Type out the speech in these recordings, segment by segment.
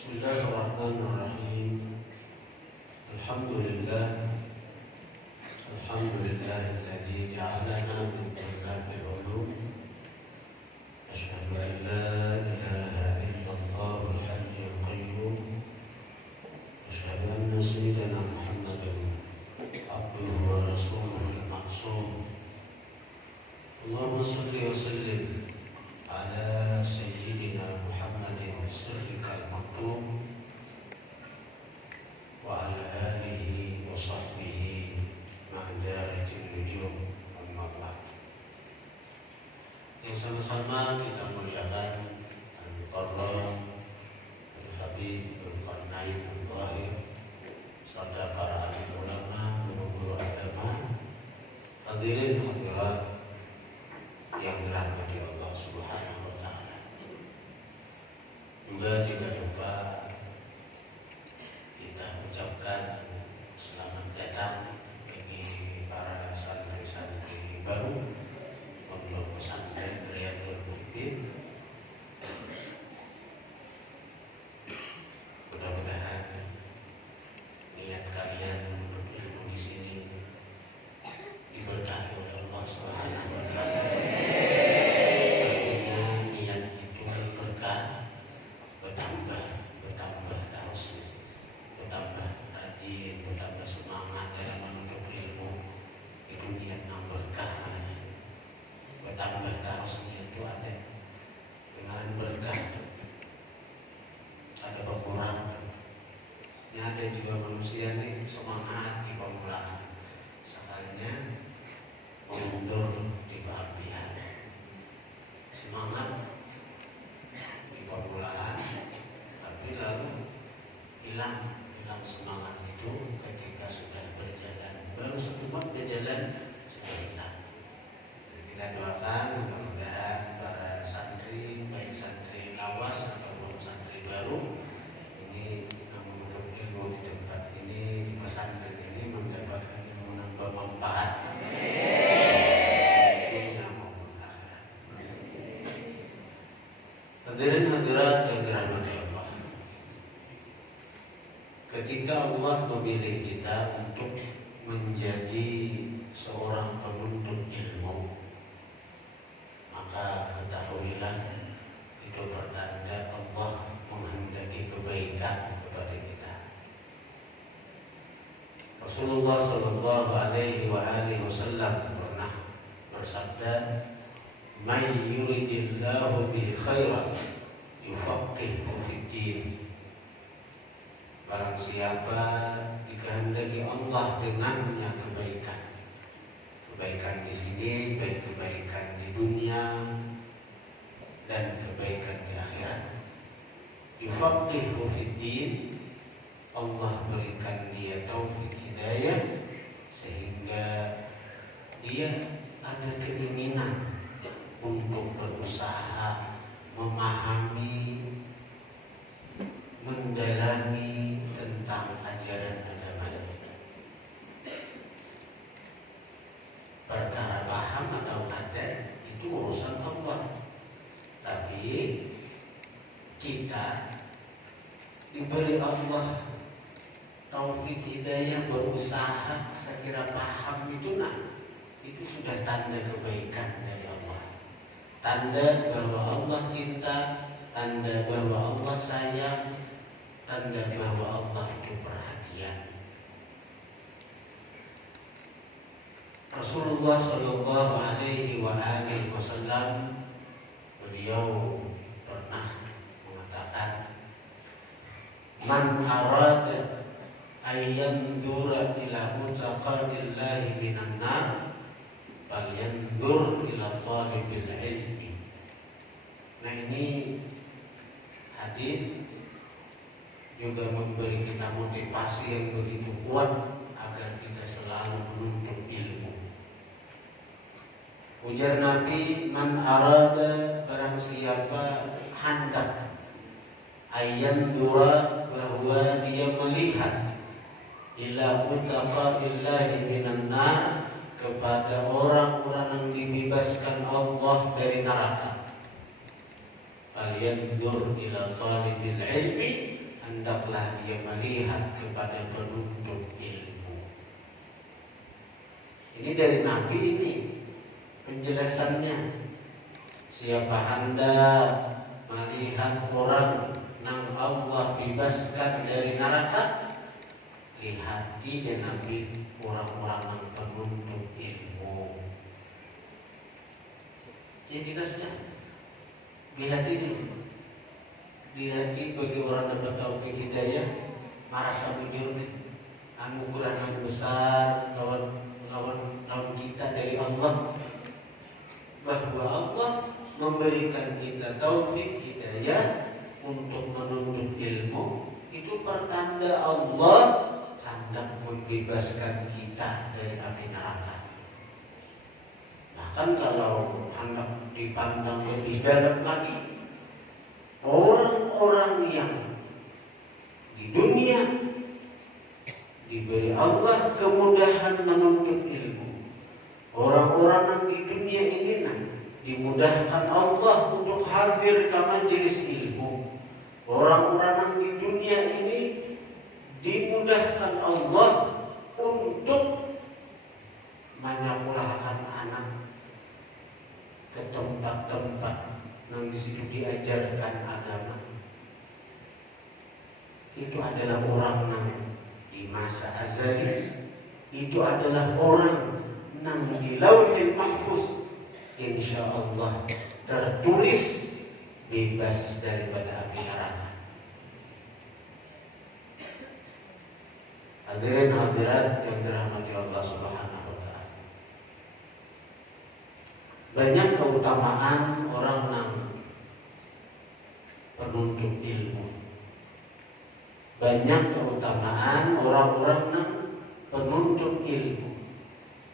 Bismillahirrahmanirrahim. Alhamdulillahilladzi ja'alana min tullabil ulum. Asyhadu an la ilaha illallahul hayyul qayyum. Asyhadu anna sayyidana Muhammadan abduhu wa rasuluhul ma'sum. Allahumma shalli wa sallim ala sayyidina Muhammadin sirrikal maktum wa ala alihi wa sahbihi ma'adaratin nujum amma ba'd. Yang sama-sama kita muliakan Al-Mukarram Al-Habib Dzulqarnain Al-Zahir serta para alim ulama, guru-guru agama, hadirin hadirat yang dirahmati Allah Subhanahu wa taala. Juga tidak lupa kita ucapkan selamat datang bagi para santri-santri baru Pondok Pesantren Riyadhul Mu'min. Mudah-mudahan niat kalian untuk ilmu di sini diberkahi oleh Allah Subhanahu wa taala. Artinya niat itu berkah, bertambah terus, bertambah rajin, bertambah semangat dalam menuntut ilmu. Itu niat yang berkah. Bertambah terusnya itu ada dengan berkah, ada berkurang. Ada juga manusia nih semangat di permulaan, sekalinya mundur di keapian. Semangat di permulaan, tapi lalu hilang semangat itu ketika sudah berjalan. Baru setelah berjalan sudah hilang. Kita doakan mudah-mudahan para santri, baik santri lawas ataupun santri baru, ini menuntut ilmu di tempat ini, di pesantren ini, mendapatkan ilmu yang bermanfaat dunia maupun akhirat. Hadirin hadirat yang dirahmati Allah, ketika Allah memilih kita untuk menjadi seorang penuntut ilmu, maka ketahuilah itu pertanda Allah menghendaki kebaikan kepada kita. Rasulullah Shallallahu Alaihi Wasallam pernah bersabda, "May yuridillahu bihi khairan yufaqihu fid-din." Barang siapa dikehendaki Allah dengannya kebaikan, kebaikan di sini, baik kebaikan di dunia dan kebaikan di akhirat. Yufaqihu fid-din, Allah berikan dia taufik hidayah sehingga dia ada keinginan untuk berusaha memahami, mendalami tentang ajaran agama. Perkara paham atau tidak itu urusan Allah, tapi kita diberi Allah taufik hidayah berusaha sekira paham itu, itu sudah tanda kebaikan dari Allah, tanda bahwa Allah cinta, tanda bahwa Allah sayang, tanda bahwa Allah itu perhatian. Rasulullah Shallallahu Alaihi Wasallam beliau pernah mengatakan, "Man arada ayyanzura ila mutaqadillahi minan nar, falyanzur ila talibil ilmi." Nah, ini hadis juga memberi kita motivasi yang begitu kuat agar kita selalu menuntut ilmu. Ujar Nabi, "Man arada," barang siapa hendak, ayyanzura, bahwa dia melihat, ila mutaqaillahi minan nar, kepada orang-orang yang dibebaskan Allah dari neraka. Falyanzur ila talibil ilmi, hendaklah dia melihat kepada penuntut ilmu. Ini dari Nabi ini penjelasannya. Siapa hendak melihat orang yang Allah bebaskan dari neraka, lihati dan Nabi orang-orang yang penuntut ilmu. Ya kita sudah lihat ini, dihati bagi orang yang bertaufik hidayah, merasa bujur anugerah yang besar lawan kita dari Allah, bahwa Allah memberikan kita taufik hidayah untuk menuntut ilmu. Itu pertanda Allah hendak membebaskan kita dari api neraka. Bahkan kalau hendak dipandang lebih dalam lagi, orang-orang yang di dunia diberi Allah kemudahan menuntut ilmu, orang-orang yang di dunia ini dimudahkan Allah untuk hadir ke majelis ilmu, orang-orang yang di dunia ini dimudahkan Allah untuk menyekolahkan anak ke tempat-tempat yang di situ diajarkan agama. Itu adalah orang yang di masa azali, itu adalah orang yang di Lauhil Mahfuz insya Allah tertulis bebas daripada api neraka. Hadirin hadirat yang dirahmati Allah Subhanahu wa ta'ala. Banyak keutamaan orang yang penuntut ilmu. Banyak keutamaan orang-orang yang penuntut ilmu.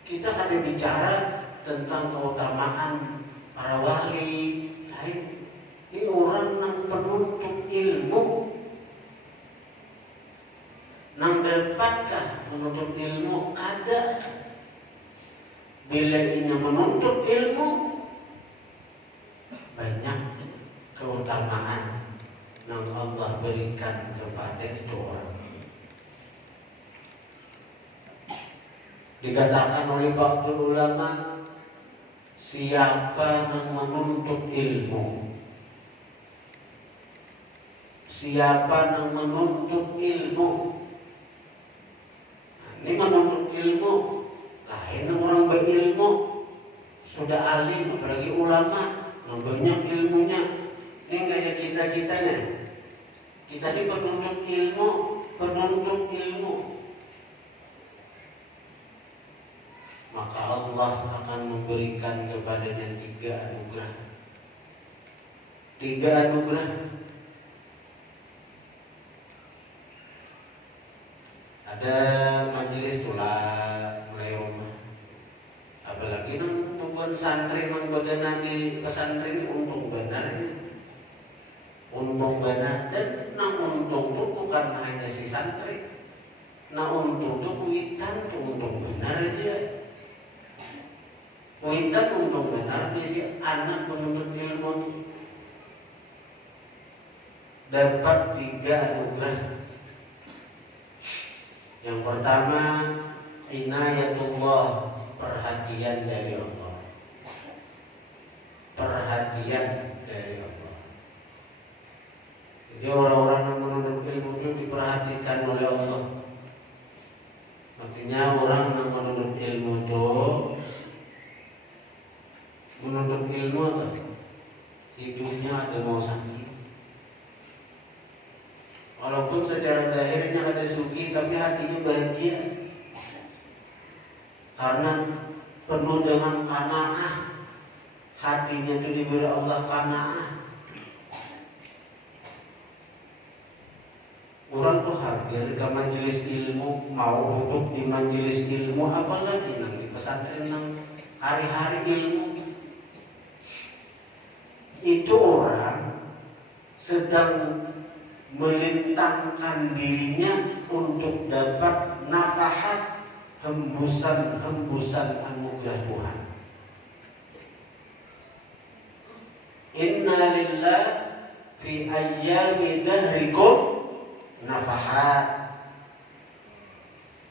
Kita hanya bicara tentang keutamaan para wali, lain. Ini orang yang penuntut ilmu. Nang dapatkah menuntut ilmu? Ada. Bila ia menuntut ilmu, banyak keutamaan yang Allah berikan kepada itu orang. Dikatakan oleh ba'dul ulama, siapa yang menuntut ilmu, siapa yang menuntut ilmu, ini menuntut ilmu, lain orang berilmu, sudah alim, apalagi ulama, yang banyak ilmunya. Ini kayak kita-kitanya, kita ini penuntut ilmu, penuntut ilmu. Maka Allah akan memberikan kepadanya 3 anugerah. 3 anugerah. Ada majelis tulak mulai rumah. Apalagi nang tujuan santri nang bagana di pesantren untung benar. Untung benar, dan nang untung itu bukan hanya si santri. Nang untung itu kuitan tuh untung benar aja. Kuitan untung benar di si anak penuntut ilmu dapat 3 anugerah. Yang pertama, inayatullah, perhatian dari Allah. Perhatian dari Allah. Jadi orang-orang yang menuntut ilmu itu diperhatikan oleh Allah. Artinya orang yang menuntut ilmu itu hidupnya ada mau sakit. Walaupun secara zahirnya ada suki, tapi hatinya bahagia. Karena penuh dengan qanaah. Hatinya itu diberi Allah qanaah. Orang tuh hadir ke majelis ilmu, mau duduk di majelis ilmu, apalagi nang di pesantren nang hari-hari ilmu. Itu orang sedang melintangkan dirinya untuk dapat nafahat hembusan anugerah Tuhan. Inna lillah fi ayyami dahrikum nafahat.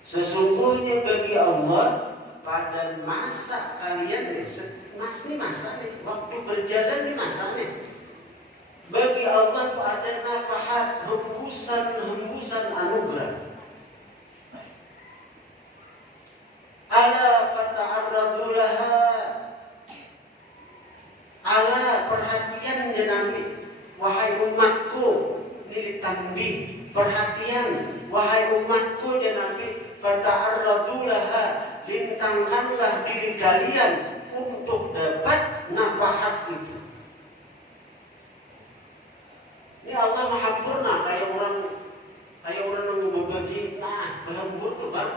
Sesungguhnya bagi Allah pada masa kalian nih, masa nih, waktu berjalan nih masanya, bagi Allah itu ada nafahat, hembusan anugerah. Ala fata'arradu laha, ala perhatian ya Nabi, wahai umatku, ini ditambih perhatian, wahai umatku ya Nabi, fata'arradu laha, lintangkanlah diri kalian untuk dapat nafahat itu. Ini Allah mahampurna kayak orang yang berbagi, berhambur tuh bang.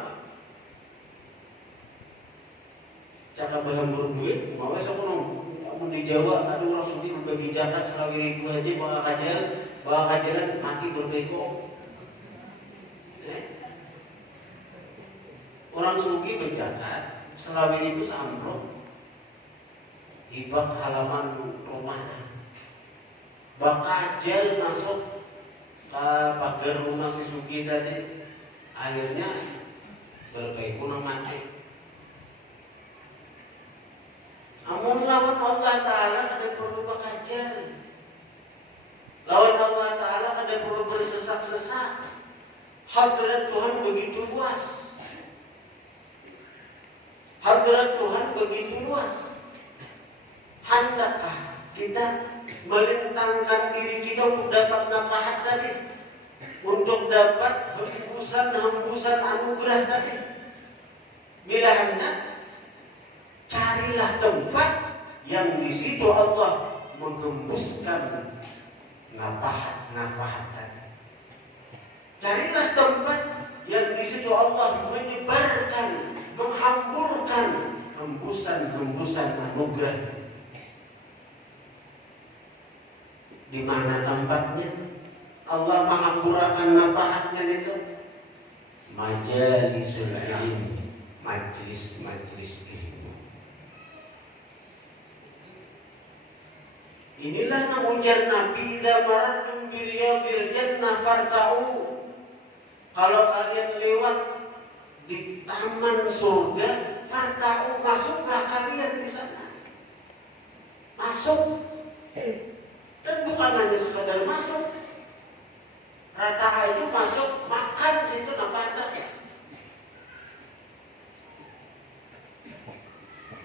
Cara berhambur duit, mau saya pun di Jawa ada orang suki berbagi zakat selawiri dua aja bawa kajaran mati berbeko. Orang suki berzakat selawiri itu samro, hibak halaman rumahnya. Bakajal masuk ke pagar rumah si Suki tadi, akhirnya berkaitan mati. Namun lawan Allah Ta'ala ada perlu bakajal, lawan Allah Ta'ala ada perlu bersesak-sesak. Hadrat Tuhan begitu luas, hadrat Tuhan begitu luas. Hendakkah kita melintangkan diri kita untuk dapat nafahat tadi, untuk dapat hembusan anugerah tadi? Bila hendak, carilah tempat yang di situ Allah menghembuskan nafahat tadi. Carilah tempat yang di situ Allah menyebarkan, menghamburkan hembusan anugerah. Di mana tempatnya? Allah menghamburakan nafahatnya itu majalisul ilm, majlis ilmu. Inilah ujar Nabi, idza maratum bi riyadil jannah farta'u. Kalau kalian lewat di taman surga, farta'u, masuklah kalian di sana. Masuk. Dan bukan hanya sekadar masuk, rata itu masuk makan situ ada.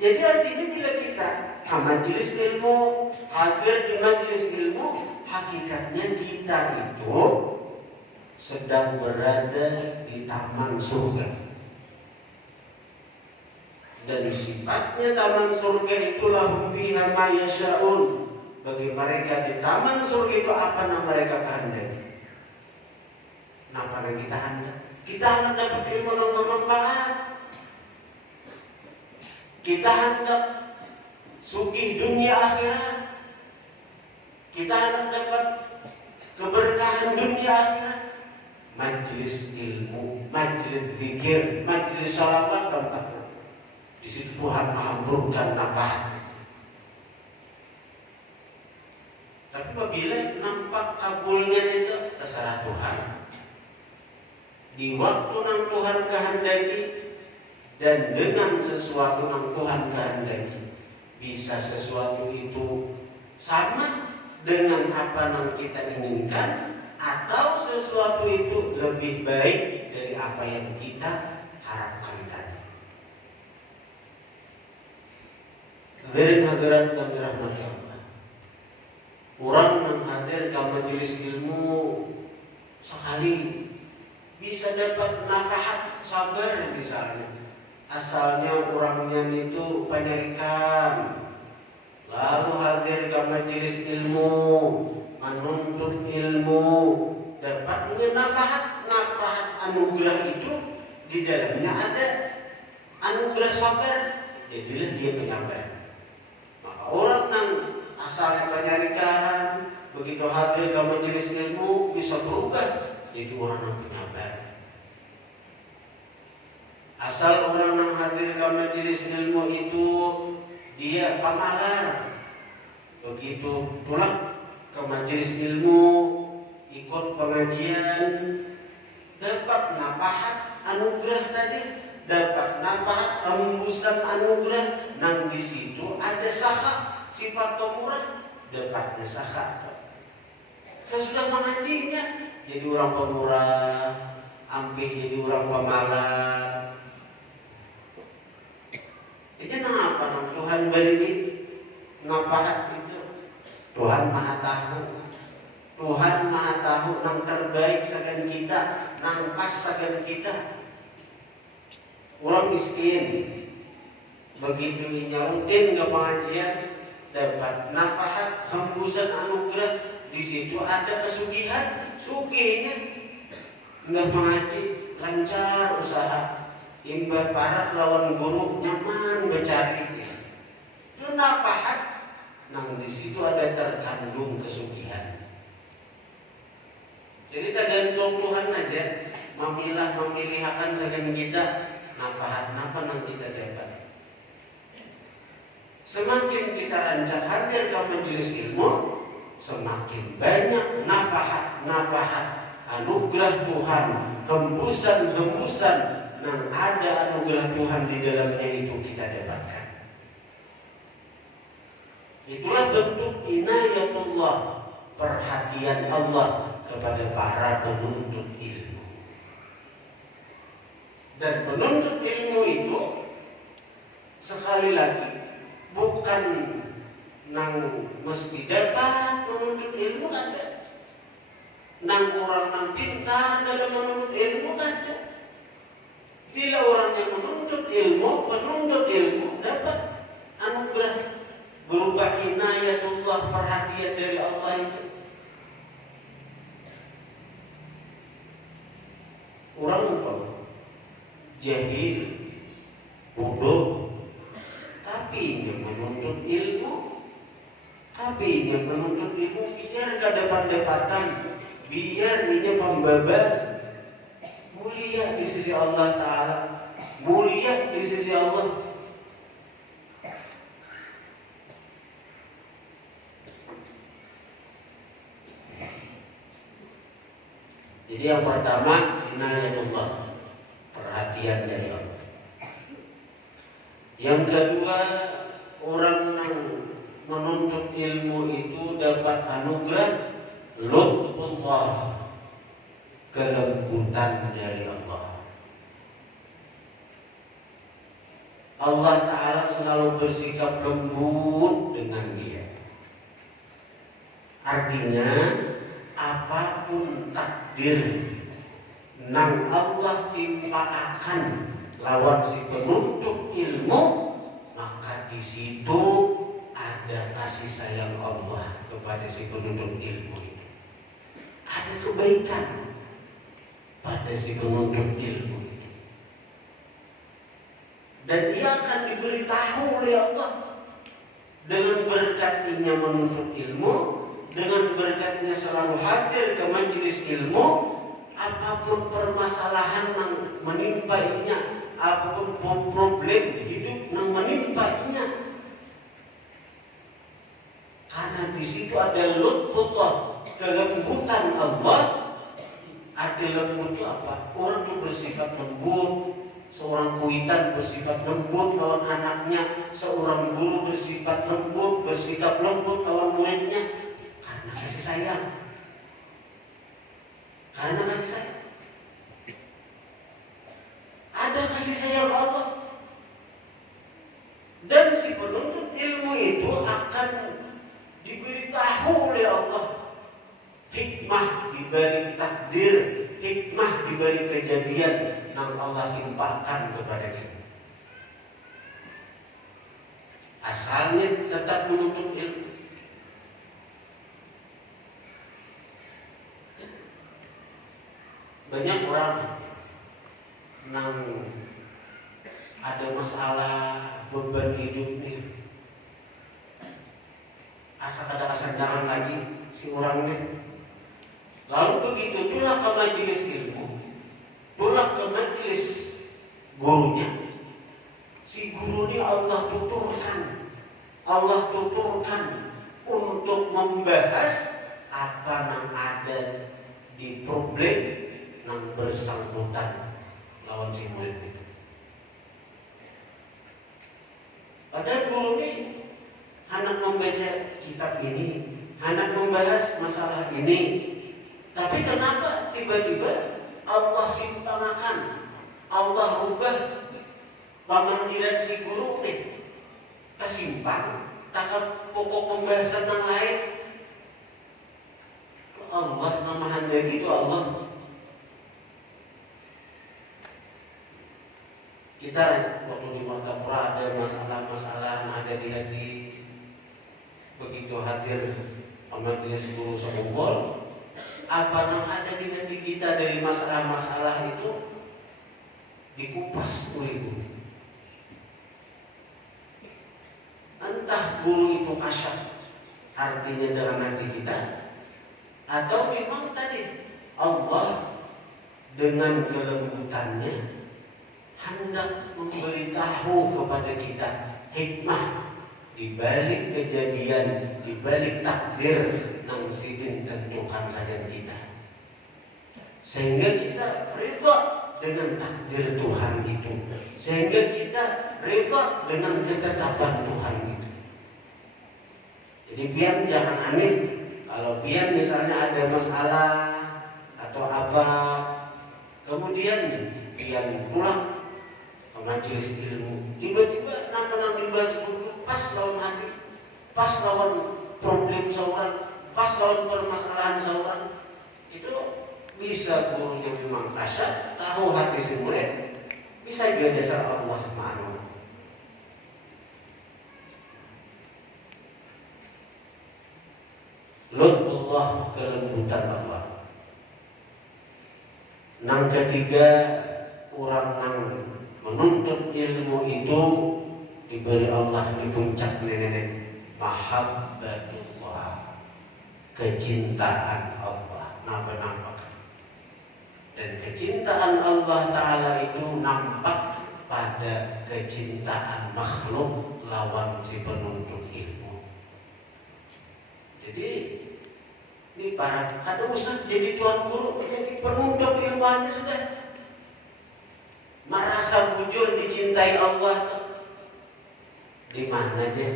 Jadi artinya bila kita majelis ilmu, hadir di majelis ilmu, hakikatnya kita itu sedang berada di taman surga. Dan sifatnya taman surga itulah hum fiha ma yasha'un. Bagi mereka di taman surga itu apa yang mereka kehendaki. Apa yang kita hendak? Kita hendak dapat ilmu yang bermanfaat. Kita hendak sugih dunia akhirat. Kita hendak dapat keberkahan dunia akhirat. Majlis ilmu, majlis zikir, majlis salawat tempatnya. Di situ Tuhan menghamburkan nafahat. Tapi apabila nampak kabulnya itu terserah Tuhan. Di waktu yang Tuhan kehendaki dan dengan sesuatu yang Tuhan kehendaki, bisa sesuatu itu sama dengan apa yang kita inginkan, atau sesuatu itu lebih baik dari apa yang kita harapkan tadi. Hadirin-hadirat kami rahmati Allah. Orang yang hadir ke majelis ilmu sekali bisa dapat nafahat sabar misalnya. Asalnya orangnya itu penyarikan, lalu hadir ke majelis ilmu, menuntut ilmu, dapat nafahat anugerah itu di dalamnya ada anugerah sabar, jadilah dia penyabar. Maka orang yang asalnya penyarikan, begitu hadir ke majelis ilmu bisa berubah jadi orang yang penyabar. Asal orang yang hadir ke majelis ilmu itu dia pamalar, begitu pulang ke majelis ilmu, ikut pengajian, anugerah tadi, dapat nafahat hembusan anugerah. Nang di situ ada sakha, sifat pemurah, dapatnya sakha. Sesudah mengajinya jadi orang pemurah, hampir jadi orang pemalas. Itu kenapa nang Tuhan beri nafahat itu? Tuhan Maha Tahu. Tuhan Maha Tahu nang terbaik sakan kita, nang pas sakan kita. Orang miskin begitu inya rutin ke pengajian, dapat nafahat hembusan anugerah. Di situ ada kesugihan, sugihnya nggak mengaji, lancar usaha, imbah parat lawan guru, nyaman bercari. Itu nafahat, nang di situ ada terkandung kesugihan. Jadi tergantung Tuhan aja memilihkan saking kita nafahat napa nang kita dapat. Semakin kita rancang hadir ke majelis ilmu, semakin banyak nafahat anugerah Tuhan, hembusan yang ada anugerah Tuhan di dalamnya itu kita dapatkan. Itulah bentuk inayatullah, perhatian Allah kepada para penuntut ilmu. Dan penuntut ilmu itu sekali lagi bukan nang mesti dapat penuntut ilmu ada. Nang orang nang pintar dalam menuntut ilmu ada. Bila orang yang menuntut ilmu dapat anugerah berupa inayatullah, perhatian dari Allah itu. Orang jahil, bodoh, tapi yang menuntut ilmu, biar gak dapat-dapatan, biar ini pembabar, mulia di sisi Allah Ta'ala, mulia di sisi Allah. Jadi yang pertama, inayatullah, perhatian dari Allah. Yang kedua, orang yang menuntut ilmu itu dapat anugerah lutfullah, kelembutan dari Allah. Allah Ta'ala selalu bersikap lembut dengan dia. Artinya apapun takdir nang Allah timpaakan lawan si penuntut ilmu, maka di situ ada kasih sayang Allah kepada si penuntut ilmu itu. Ada kebaikan pada si penuntut ilmu itu. Dan ia akan diberitahu oleh Allah dengan berkatnya menuntut ilmu, dengan berkatnya selalu hadir ke majelis ilmu. Apapun permasalahan yang menimpainya, apapun problem hidup yang menimpainya, karena di situ ada lutfullah, kelembutan Allah. Ada lembut itu apa? Orang itu bersikap lembut. Seorang kuitan bersikap lembut lawan anaknya, seorang guru bersikap lembut lawan muridnya, karena kasih sayang. Karena kasih sayang. Ada kasih sayang Allah. Dan si penuntut ilmu itu akan diberitahu oleh Allah hikmah dibalik takdir, hikmah dibalik kejadian yang Allah timpakan kepada kita. Asalnya tetap menuntut ilmu. Banyak orang yang ada masalah beban hidup nih, asal ada kesenjangan lagi si orangnya. Lalu begitu tulah ke majelis ilmu, tulah ke majelis gurunya. Si guru ini Allah tuturkan untuk membahas apa yang ada di problem yang bersangkutan lawan si murid itu. Padahal guru ini hendak membaca kitab ini, hendak membahas masalah ini, tapi kenapa tiba-tiba Allah simpangkan, Allah rubah pemikiran si guru ini kesimpang, takkan pokok pembahasan yang lain. Allah nama handa gitu Allah. Kita waktu di Martapura ada masalah-masalah yang ada di hati. Begitu hadir majelis guru sekumpul, apa yang ada di hati kita dari masalah-masalah itu dikupas oleh guru. Entah guru itu kasyaf artinya dalam hati kita, atau memang tadi Allah dengan kelembutannya hendak memberitahu kepada kita hikmah di balik kejadian, di balik takdir yang sidin tentukan saja kita, sehingga kita rida dengan takdir Tuhan itu, sehingga kita rida dengan ketetapan Tuhan itu. Jadi pian jangan aneh kalau pian misalnya ada masalah atau apa, kemudian pian pulang ke majelis ilmu, tiba-tiba nampak dibahas guru pas lawan hati, pas lawan problem seorang, pas lawan permasalahan seorang, itu bisa gurunya memang kasar, tahu hati si murid, bisa juga dasar Allah ma'anu. Lutfullah, kelembutan Allah. Yang ketiga, orang yang menuntut ilmu itu diberi Allah di puncak nenek mahabbatullah, kecintaan Allah. Nampak. Dan kecintaan Allah Ta'ala itu nampak pada kecintaan makhluk lawan si penuntut ilmu. Jadi ini para kada usah jadi tuan guru, jadi penuntut ilmu aja sudah. Merasa bujur dicintai Allah di mana aja?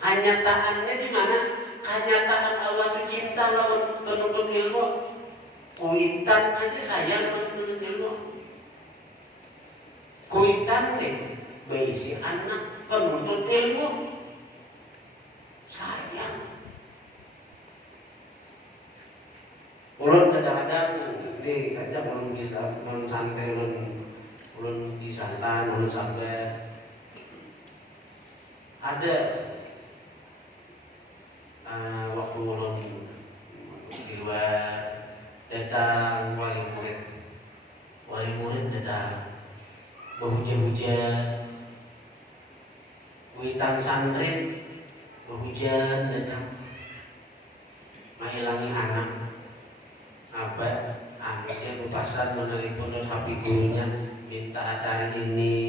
Kenyataannya di mana? Kenyataan Allah itu cinta lawan penuntut ilmu. Kuitan aja sayang penuntut ilmu. Kuitan nih berisi anak penuntut ilmu. Sayang. Ulun kadang-kadang ini aja ulun santai, ulun disantan, ulun santai. Ada waktu ulun di luar datang wali murid datang berhujan-hujan, witan santri berhujan datang menghilangi anak. Apa anaknya bepasan menerima HP gurunya, minta atari ini,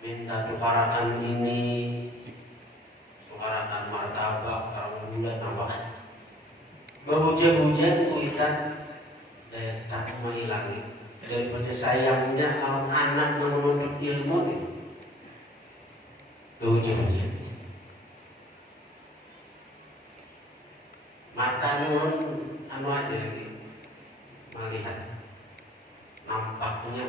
minta tukarakan ini, tukarakan martabak, karung bulan apa kan? Berhujan-hujan kuitan datang menghilangi. Daripada sayangnya lawan anak menuntut ilmu nih, berhujan-hujan. Mata nurun anu aja lagi melihat, nampaknya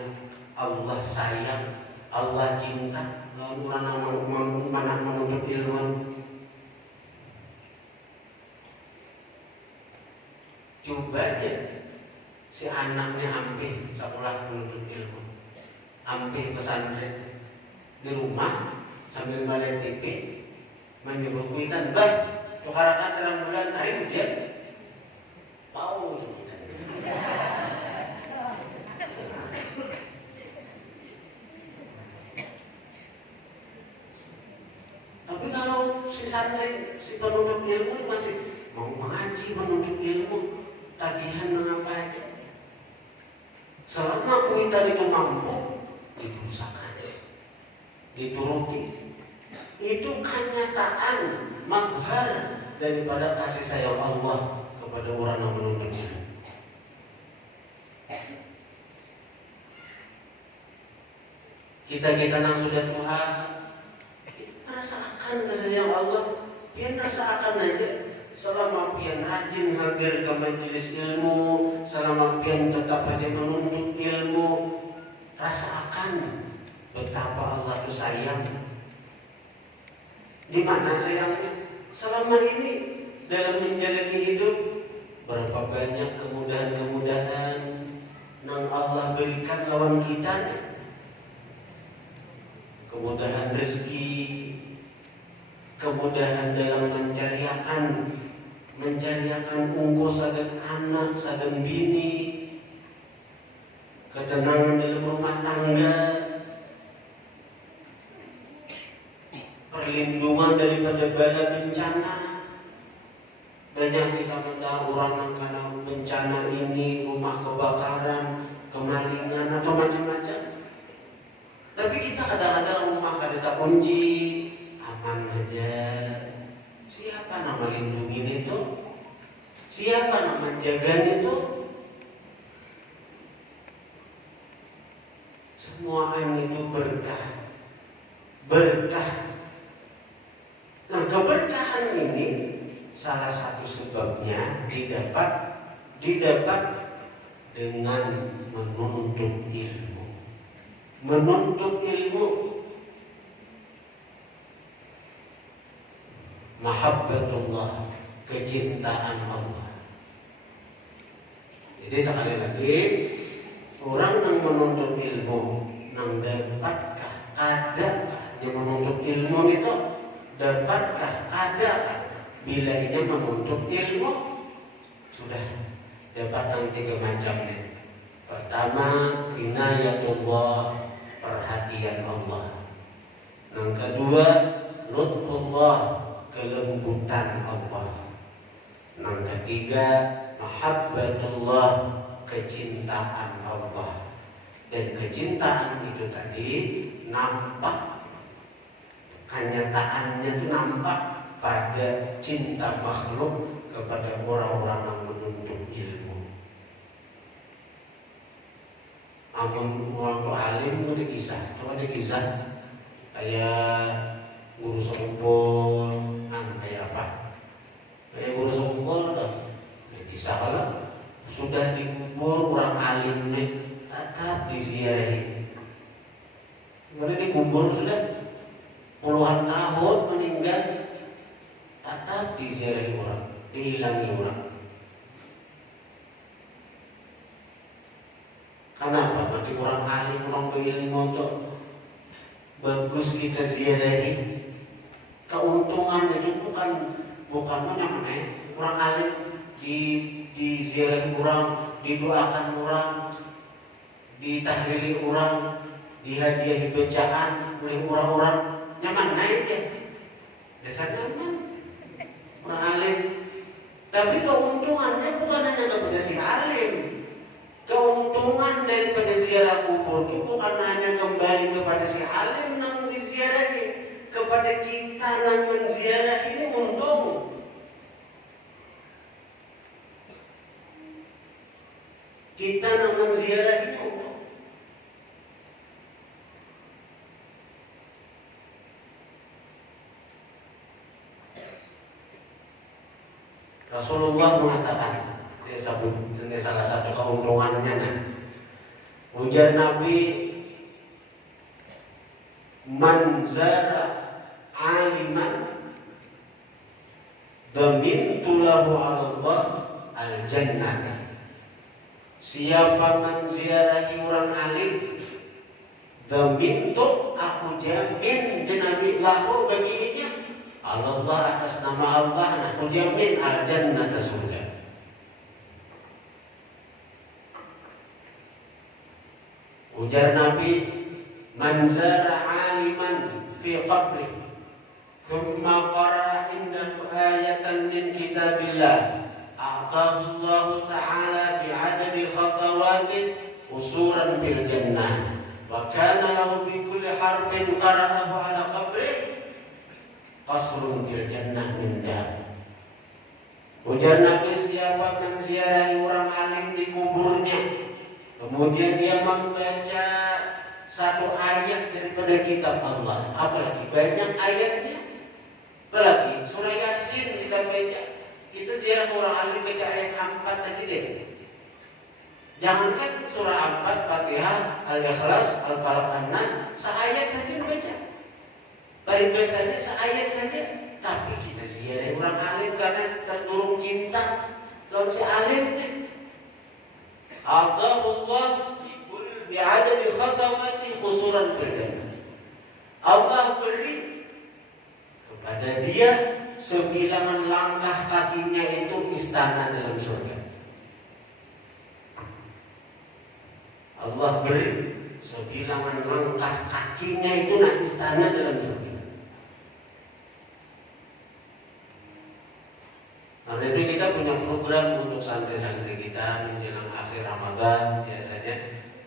Allah sayang, Allah cinta lawan orang mana menuntut ilmu. Coba aja si anaknya hampir sekolah menuntut ilmu, hampir pesantren, di rumah sambil melihat TV menyebut kuitan, bah tukarakan terang bulan hari hujan, mau hujan. Tapi kalau si santri, si penuntut ilmu masih mau mengaji, menuntut ilmu, tagihan mengapa aja, selama kuitan itu mampu diusahakan, dituruti, itu kenyataan mazhar daripada kasih sayang Allah kepada orang yang menuntut ilmu. Kita nang sudah Tuhan, itu merasakan kasih sayang Allah. Pian rasakan aja. Selama pian rajin hadir ke majelis ilmu, selama pian tetap aja menuntut ilmu, rasakan betapa Allah itu sayang. Di mana sayangnya? Selama ini dalam menjalani hidup, berapa banyak kemudahan-kemudahan yang Allah berikan lawan kita. Kemudahan rezeki, kemudahan dalam mencariakan ungko sagan anak, sagan bini, ketenangan dalam rumah tangga, perlindungan daripada bala bencana. Banyak kita mendengar orang karena bencana ini, rumah kebakaran, kemalingan atau macam-macam. Tapi kita kadang-kadang rumah kada tak kunci, aman aja. Siapa nama lindungin itu? Siapa nama menjaga itu? Semua itu berkah. Nah, keberkahan ini salah satu sebabnya didapat dengan menuntut ilmu. Menuntut ilmu, mahabbatullah, kecintaan Allah. Jadi sekali lagi, orang yang menuntut ilmu, yang dapatkah, adakah yang menuntut ilmu itu, dapatkah, adakah bila ini menuntut ilmu, sudah dapat yang 3 macamnya. Pertama, inayatullah, perhatian Allah. Yang kedua, lutfullah, kelembutan Allah. Yang ketiga, mahabbatullah, kecintaan Allah. Dan kecintaan itu tadi nampak, kenyataannya itu nampak pada cinta makhluk kepada orang-orang yang menuntut ilmu. Amun orang tua alim itu ada kisah, kayak guru sekumpul, kayak apa? Kayak guru sekumpul, kisah kalau sudah dikubur orang alimnya tetap diziarahi. Kemudian dikubur sudah puluhan tahun meninggal, tetap diziarahi orang, dihilangi orang. Kenapa? Berarti orang alim, orang berilmu itu bagus kita ziarahi. Keuntungannya itu bukan mana orang alim diziarahi orang, didoakan orang, ditahlili orang, dihadiahi bacaan oleh orang-orang, nyaman aja. Dasar nyaman orang alim. Tapi keuntungannya bukan hanya kepada si alim. Keuntungan daripada ziarah kubur itu bukan hanya kembali kepada si alim yang diziarahi, kepada kita yang menziarahi ini untung. Kita yang menziarahi ini untung. Rasulullah mengatakan, dia sebut ini salah satu keuntungannya. Ujar Nabi, man zara aliman damintu lahu Allah al-jannah. Siapa menziarahi orang alim, damintu, aku jamin Nabi lahu baginya Allah atas nama Allah, aku jamin al-jannah, surga. Ujar Nabi, man zara aliman fi qabri thumma qara indahu ayatan min kitabillah a'tahu Allah ta'ala bi'adadi khatawati usuran fil jannah wa kana lahu bi kulli harfin qara'ahu ala qabri qasrun fil jannah min dhahab. Ujar Nabi, siapa menziarahi orang alim di kuburnya, kemudian dia membaca satu ayat daripada kitab Allah, apalagi banyak ayatnya. Apalagi surah Yasin kita baca, kita ziarah orang alim baca ayat 4 aja deh. Jangankan surah 4, Fatihah, Al-Ikhlas, Al-Falaq, An-Nas, seayat saja baca. Biasanya seayat saja, tapi kita ziarah orang alim karena terdorong cinta lawan si alimnya. Azahullah bi'adami khazawati qusuran fil jannah. Allah beri kepada dia sebilangan langkah kakinya itu istana dalam surga. Allah beri sebilangan langkah kakinya itu istana dalam surga. Karena itu kita punya program untuk santri-santri kita menjelang akhir Ramadan, biasanya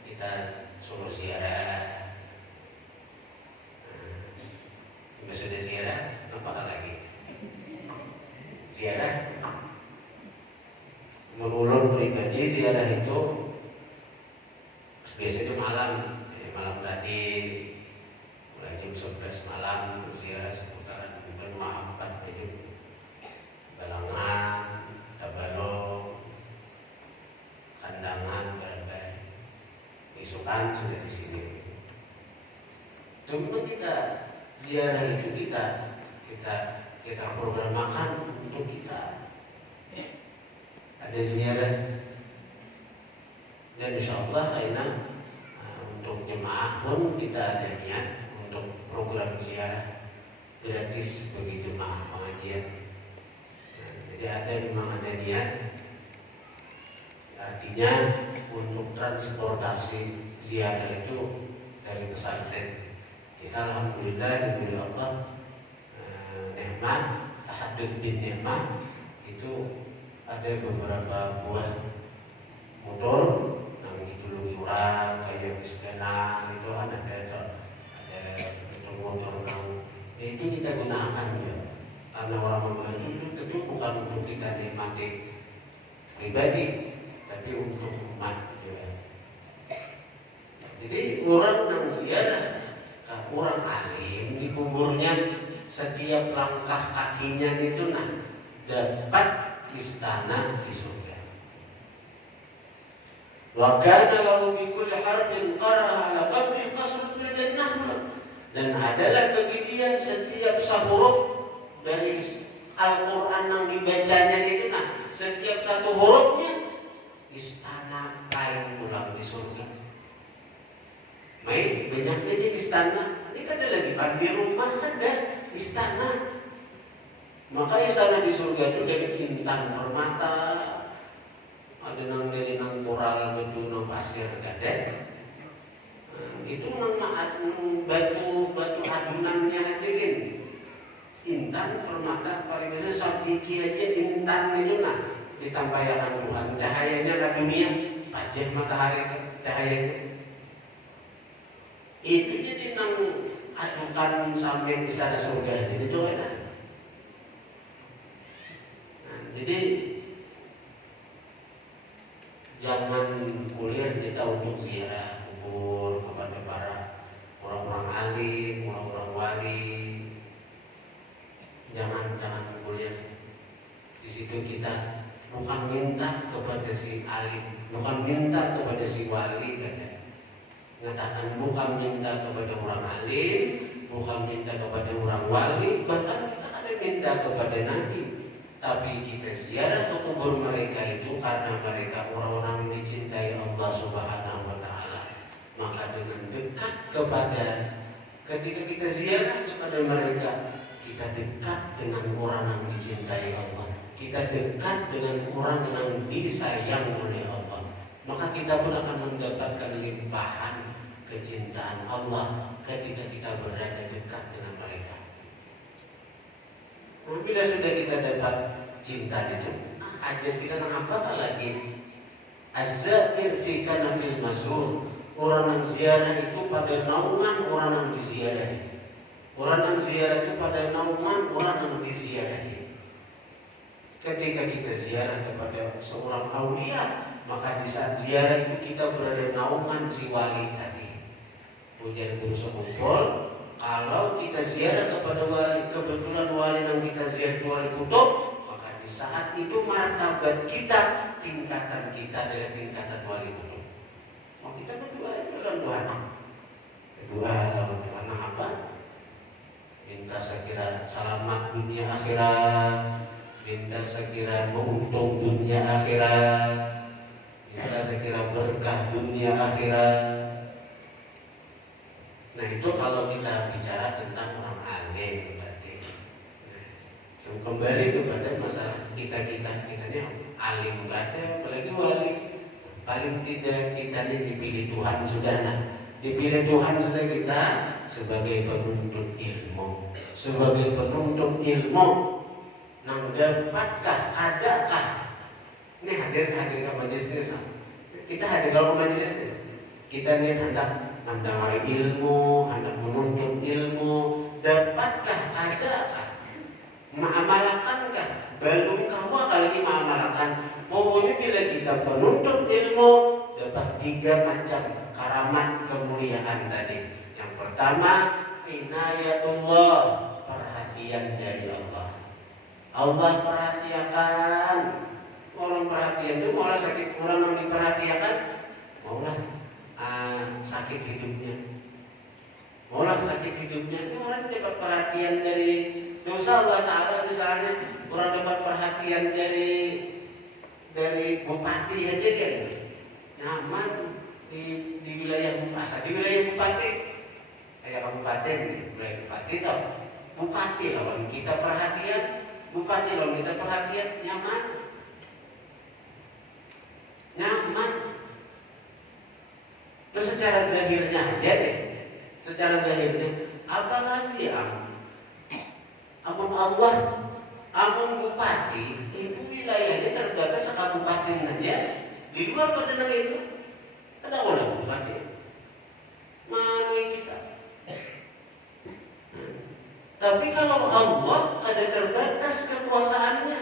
kita suruh ziarah. Sudah ziarah, apa lagi? Ziarah. Menurut pribadi ziarah itu biasanya malam tadi mulai jam 11 malam ziarah seputaran benua Hampat itu Balangan, Tabalong, Kandangan, Barabai, Isukan sudah di sini. Cuma kita ziarah itu kita programakan untuk kita ada ziarah. Dan insyaallah untuk jemaah pun kita ada niat untuk program ziarah gratis bagi jemaah pengajian. Jadi memang ada niat, artinya untuk transportasi ziarah itu dari pesantren kita alhamdulillah diberi Allah nikmat, tahaddud bin nikmat itu ada beberapa buah motor yang ditulungi orang kayak Bisdana itu ada motor yang itu kita gunakan ya. Karena orang membantu itu tentu bukan untuk kita nikmati pribadi, tapi untuk umat juga. Jadi orang yang ziarah orang alim di kuburnya, setiap langkah kakinya itu dapat istana di surga. Wa kana lahu bi kulli harfin qara'a ala qabri qasr fil jannah. Dan adalah bagi dia setiap huruf dari Al-Quran yang dibacanya itu, setiap satu hurufnya istana lain pulang di surga. Baik, banyak aja istana. Ini kan ada lagi di rumah ada istana. Maka istana di surga itu dari intan permata, ada dari koral batu pasir ada. Itu batu adunannya aja kan. Intan permata paling biasa sakiki aja intan itu ditampaykan Tuhan cahayanya ke dunia pajak matahari cahayanya itu jadi adukan sampai istana surga jadi coba jadi jangan kuliah kita untuk ziarah kubur kepada para orang-orang alim, orang-orang wali. Jangan kuliah di situ kita bukan minta kepada si alim, bukan minta kepada si wali, Nyatakan bukan minta kepada orang alim, bukan minta kepada orang wali, bahkan kita ada minta kepada Nabi. Tapi kita ziarah ke kubur mereka itu karena mereka orang-orang yang dicintai Allah Subhanahu wa Ta'ala. Maka dengan dekat ketika kita ziarah kepada mereka, kita dekat dengan orang yang dicintai Allah. Kita dekat dengan orang yang disayang oleh Allah. Maka kita pun akan mendapatkan limpahan kecintaan Allah ketika kita berada dekat dengan mereka. Bila sudah kita dapat cinta itu, ajar kita apa lagi? Az-zahir fi kanafil masrur. Orang yang ziarah itu pada naungan orang yang diziarahi. Orang yang ziarah itu pada naungan orang yang diziarahi. Ketika kita ziarah kepada seorang aulia, maka di saat ziarah itu kita berada naungan si wali tadi. hujan terus mengumpul. Kalau kita ziarah kepada wali, kebetulan wali yang kita ziarah wali kutub, maka di saat itu martabat kita, tingkatan kita dengan tingkatan wali kutub. Mau kita berdoa dalam doa. Berdoa dalam doa apa? Minta sekira selamat dunia akhirat, minta sekira untung dunia akhirat, minta sekira berkah dunia akhirat. Nah itu kalau kita bicara tentang orang alim berarti. Nah, kembali kepada masalah kita-kitanya alim enggak ada, apalagi wali. Paling tidak kita ini dipilih Tuhan sudah nah. Dipilih Tuhan sudah kita sebagai penuntut ilmu. Sebagai penuntut ilmu. Nang dapatkah, adakah? Ini hadir ke majelis ini. Kita hadir kalau majelis ini. Kita niat hendak mendengar ilmu, hendak menuntut ilmu. Dapatkah, adakah? Mengamalkankah? Belum kamu lagi mengamalkan. Pokoknya bila kita menuntut ilmu dapat 3 macam karamat kemuliaan tadi. Yang pertama, inayatullah, perhatian dari Allah. Allah perhatikan. Orang perhatian itu malah sakit, orang yang diperhatikan malah sakit hidupnya. Malah sakit hidupnya. Ini orang dapat perhatian dari dosa Allah Ta'ala, misalnya orang dapat perhatian dari bupati aja dia nyaman di wilayah Bupasa, di wilayah bupati kayak kabupaten nih, wilayah bupati tau, bupati lawan kita perhatian, bupati lawan kita perhatian, nyaman. Terus secara zahirnya aja deh, secara zahirnya apalagi amun Allah, amun bupati itu wilayahnya terbatas sekabupaten aja, di luar badan itu ada orang bupati. Mana kita? Tapi kalau Allah ada terbatas kekuasaannya,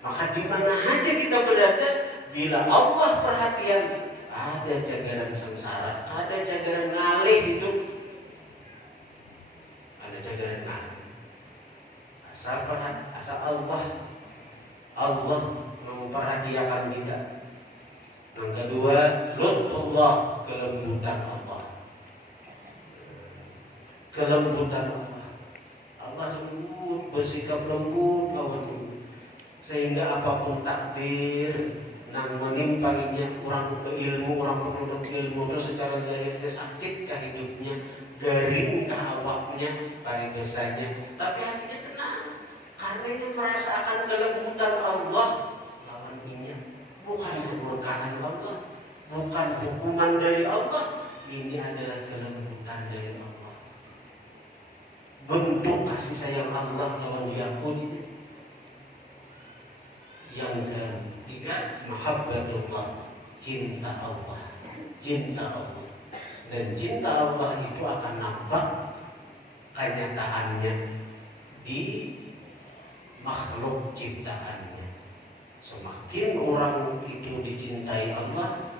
maka di mana aja kita berada, bila Allah perhatian, ada jagaran sengsara, ada jagaran ngalih hidup, ada jagaran ngalih. Asal Allah memperhatikan kita. Yang kedua, lutfullah, kelembutan Allah. Kelembutan Allah. Allah lembut, bersikap lembut lawan, sehingga apapun takdir nang menimpainya orang ilmu, orang penuntut ilmu itu secara zahirnya sakitkah hidupnya, garingkah awaknya, kali dosanya, tapi hatinya tenang. Karena dia merasakan kelembutan Allah lawannya, bukan keberkahan Allah, bukan hukuman dari Allah. Ini adalah kelembutan dari Allah, bentuk kasih sayang Allah lawan Yahudi. Yang ketiga, mahabbatullah, cinta Allah, cinta Allah. Dan cinta Allah itu akan nampak kenyataannya di makhluk ciptaannya. Semakin orang itu dicintai Allah,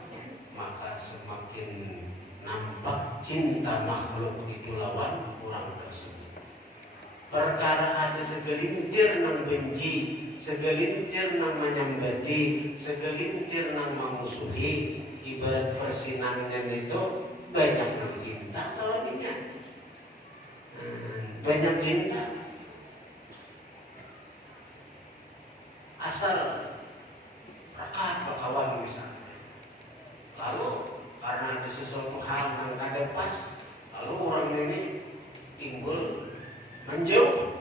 maka semakin nampak cinta makhluk itu lawan orang tersebut. Perkara ada segelintir nang benci, segelintir nang menyambati, segelintir nang memusuhi, ibarat persinangan itu banyak nang cinta lawannya. Banyak cinta. Asal rakat bakawan misalnya. Lalu karena ada sesuatu hal yang kada pas, lalu orang ini timbul menjauh.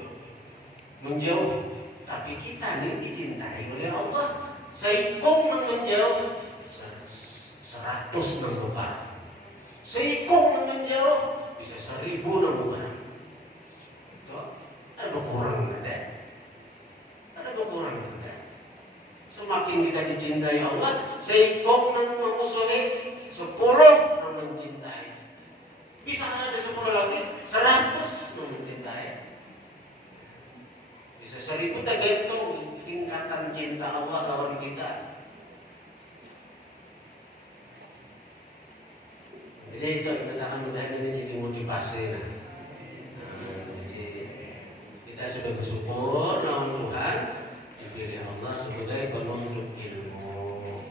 Tapi kita nih dicintai oleh Allah. Seikung menjauh, 100 nang seikung menjauh, bisa 1000 nang bukan. Itu ada kurang ada. Semakin kita dicintai Allah, seikung nang memusuhi, 10 nang mencintai. Bisa ada 10 lagi, 100 nang mencintai. Bisa 1000 tergantung tingkatan cinta Allah lawan kita. Jadi itu mudah-mudahan ini jadi pasir. Jadi kita sudah bersyukur lawan Tuhan dipilih Allah sebagai penuntut ilmu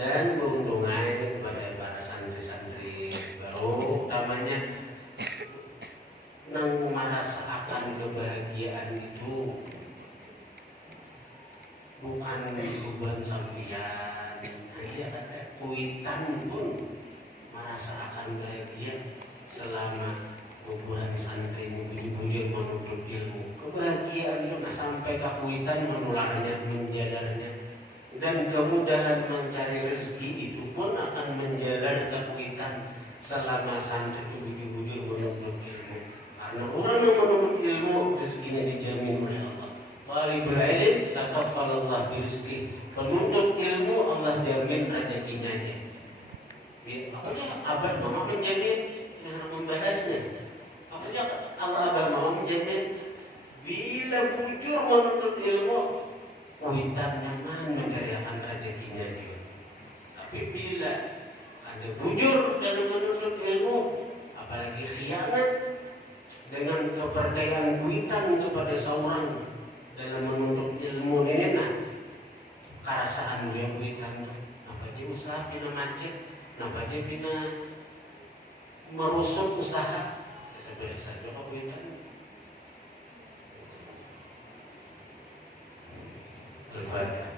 dan keuntungan kepada para santri-santri baru utamanya nang merasakan kebahagiaan itu bukan beban sampian aja, ada kuitan pun merasakan bahagia selama hubungan santri bujur-bujur menuntut ilmu. Kebahagiaan itu nak sampai ke kuitan menularnya, menjalarnya, dan kemudahan mencari rezeki itu pun akan menjalar ke kuitan selama santri bujur-bujur menuntut ilmu. Karena orang yang menuntut ilmu rezekinya dijamin oleh Allah. Talibul ilm takaffalallah birizqih. Penuntut ilmu Allah jamin rezekinya aja. Apakah abah mama menjamin yang membahasnya? Apakah Allah abah mama menjamin bila bujur menuntut ilmu kuitannya mana mencarikan rezekinya dia? Tapi bila ada bujur dalam menuntut ilmu, apalagi khianat dengan kepercayaan kuitan kepada seorang dalam menuntut ilmu ini, nah kerasaan dia kuitan apa aja usaha pina macet, apa aja pina merusuk usaha sebenarnya saja kuitan. Al-Fatihah.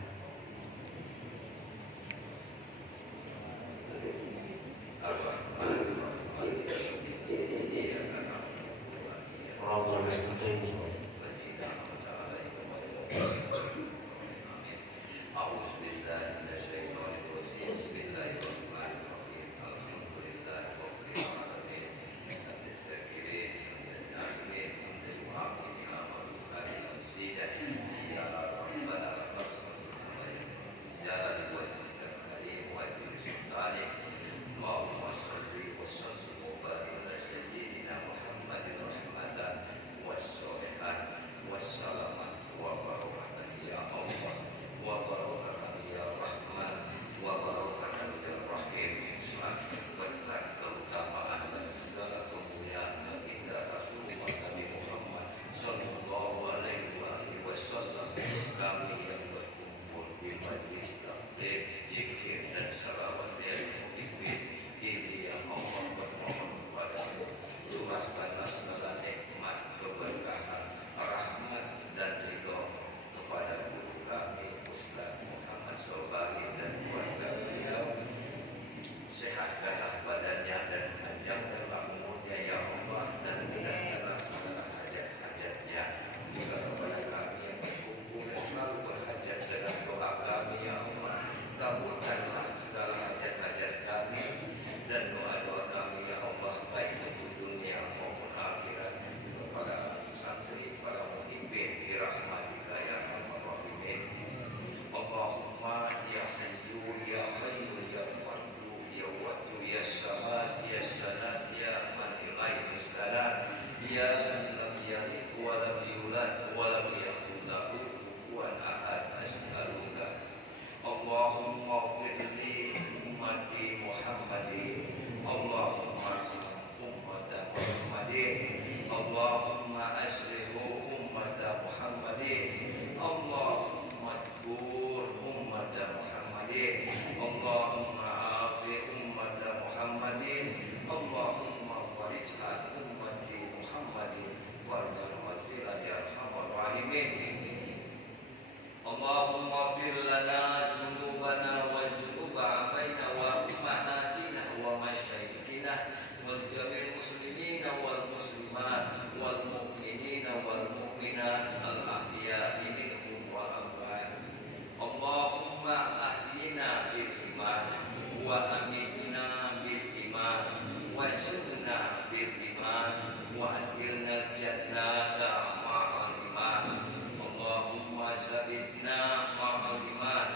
Allahumma sabitna ma'al iman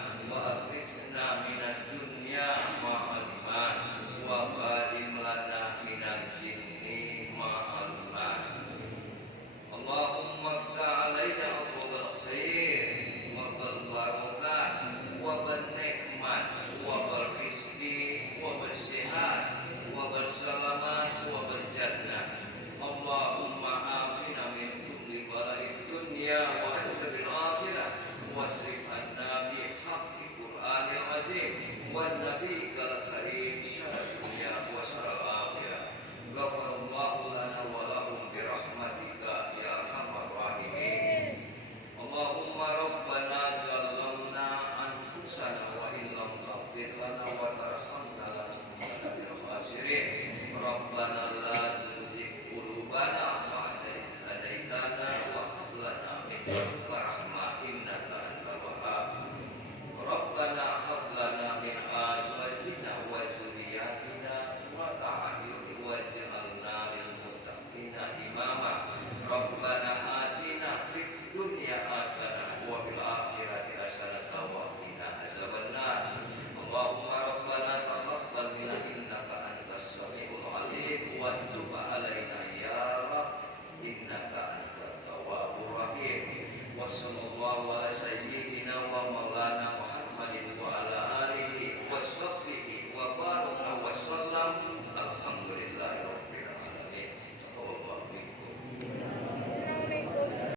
والنبي الكريم شر الدنيا وشر الآخرة غفر الله لنا ولهم برحمتك يا أرحم الراحمين اللهم ربنا ظلمنا أنفسنا وإن لم تغفر لنا وترحمنا لنكونن من الخاسرين ربنا